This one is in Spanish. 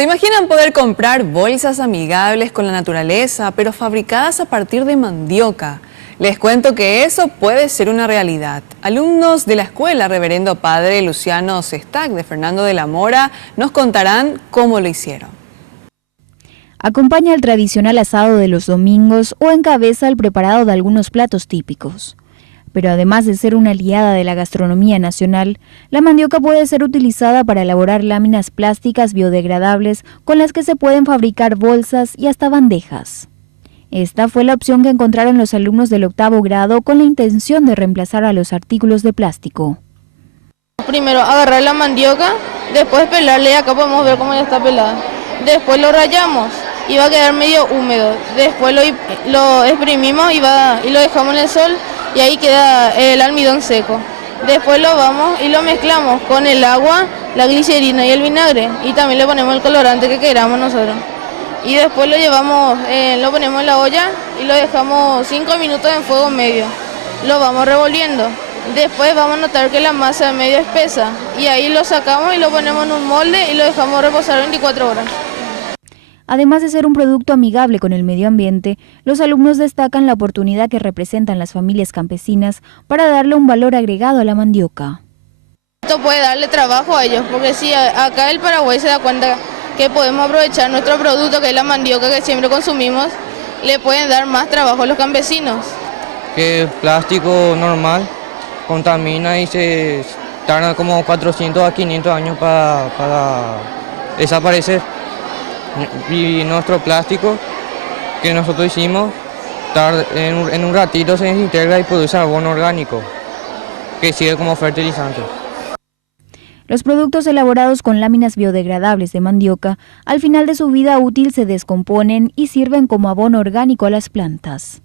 ¿Se imaginan poder comprar bolsas amigables con la naturaleza, pero fabricadas a partir de mandioca? Les cuento que eso puede ser una realidad. Alumnos de la escuela Reverendo Padre Luciano Sestac de Fernando de la Mora nos contarán cómo lo hicieron. Acompaña el tradicional asado de los domingos o encabeza el preparado de algunos platos típicos. Pero además de ser una aliada de la gastronomía nacional, la mandioca puede ser utilizada para elaborar láminas plásticas biodegradables con las que se pueden fabricar bolsas y hasta bandejas. Esta fue la opción que encontraron los alumnos del 8º grado con la intención de reemplazar a los artículos de plástico. Primero agarrar la mandioca, después pelarle, y acá podemos ver cómo ya está pelada. Después lo rallamos y va a quedar medio húmedo. Después lo exprimimos y lo dejamos en el sol y ahí queda el almidón seco. Después lo vamos y lo mezclamos con el agua, la glicerina y el vinagre, y también le ponemos el colorante que queramos nosotros. Y después lo ponemos en la olla y lo dejamos 5 minutos en fuego medio. Lo vamos revolviendo. Después vamos a notar que la masa es medio espesa y ahí lo sacamos y lo ponemos en un molde y lo dejamos reposar 24 horas. Además de ser un producto amigable con el medio ambiente, los alumnos destacan la oportunidad que representan las familias campesinas para darle un valor agregado a la mandioca. Esto puede darle trabajo a ellos, porque si acá el Paraguay se da cuenta que podemos aprovechar nuestro producto, que es la mandioca que siempre consumimos, le pueden dar más trabajo a los campesinos. Que el plástico normal contamina y se tarda como 400 a 500 años para desaparecer. Y nuestro plástico que nosotros hicimos, en un ratito se desintegra y produce abono orgánico, que sirve como fertilizante. Los productos elaborados con láminas biodegradables de mandioca, al final de su vida útil se descomponen y sirven como abono orgánico a las plantas.